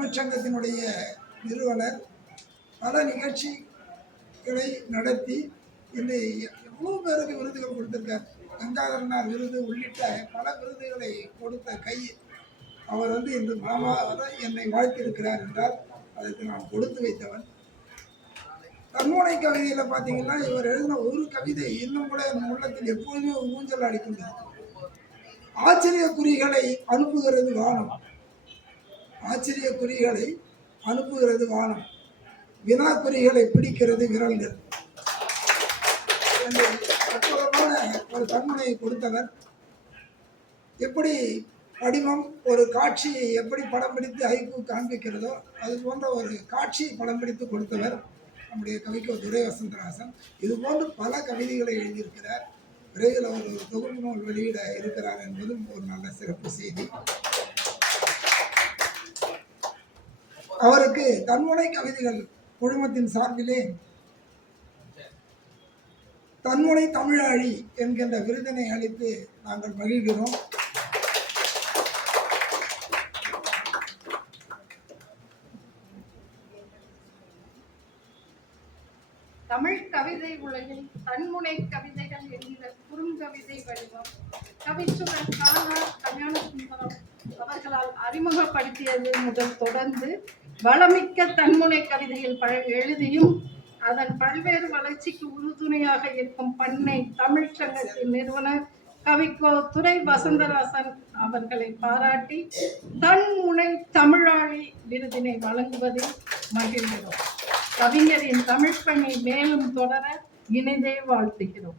தமிழ்ச்சங்கத்தினுடைய நிறுவனர் பல நிகழ்ச்சிகளை நடத்தி இன்று எவ்வளோ பேருக்கு விருதுகள் கொடுத்திருக்கார். கங்காதரனார் விருது உள்ளிட்ட பல விருதுகளை கொடுத்த கை அவர் இன்று மனமாக என்னை வாழ்த்திருக்கிறார் என்றால் அதுக்கு நான் கொடுத்து வைத்தவன். தன்முனை கவிதையில் பார்த்தீங்கன்னா இவர் எழுதின ஒரு கவிதை இன்னும் கூட என் உள்ளத்தில் எப்போதுமே ஊஞ்சல் அடிக்கின்றது. ஆச்சரிய குறிகளை அனுப்புகிறது வானம், ஆச்சரிய குறிகளை அனுப்புகிறது வானம், வினாக்குறிகளை பிடிக்கிறது விரல்கள். அற்புதமான ஒரு தன்முனையை கொடுத்தவர். எப்படி வடிவம் ஒரு காட்சியை எப்படி படம் பிடித்து ஹைக்கூ காண்பிக்கிறதோ அது போன்ற ஒரு காட்சியை படம் பிடித்து கொடுத்தவர் நம்முடைய கவிக்கோ துரை வசந்தராசன். இது போன்று பல கவிதைகளை எழுதியிருக்கிறார். விரைவில் அவர் ஒரு தொகுப்பு நூல் வெளியிட இருக்கிறார் என்பதும் ஒரு நல்ல சிறப்பு செய்தி. அவருக்கு தன்முனை கவிதைகள் குழுமத்தின் சார்பிலே தன்முனை தமிழாழி என்கின்ற விருதினை அளித்து நாங்கள் மகிழ்கிறோம். தமிழ் கவிதை உலகில் தன்முனை கவிதைகள் என்கிற குறுங்கவிதை வடிவம் கவிச்சுடர் கல்யாண சுந்தரம் அவர்களால் அறிமுகப்படுத்தியது முதல் தொடர்ந்து வளமிக்க தன்முனை கவிதைகள் எழுதியும் அதன் பல்வேறு வளர்ச்சிக்கு உறுதுணையாக இருக்கும் பண்ணை தமிழ்ச்சங்கத்தின் நிறுவனர் கவிக்கோ துரை வசந்தராசன் அவர்களை பாராட்டி தன்முனை தமிழாழி விருதினை வழங்குவதில் மகிழ்கிறோம். கவிஞரின் தமிழ்ப்பணி மேலும் தொடர இணைந்தே வாழ்த்துகிறோம்.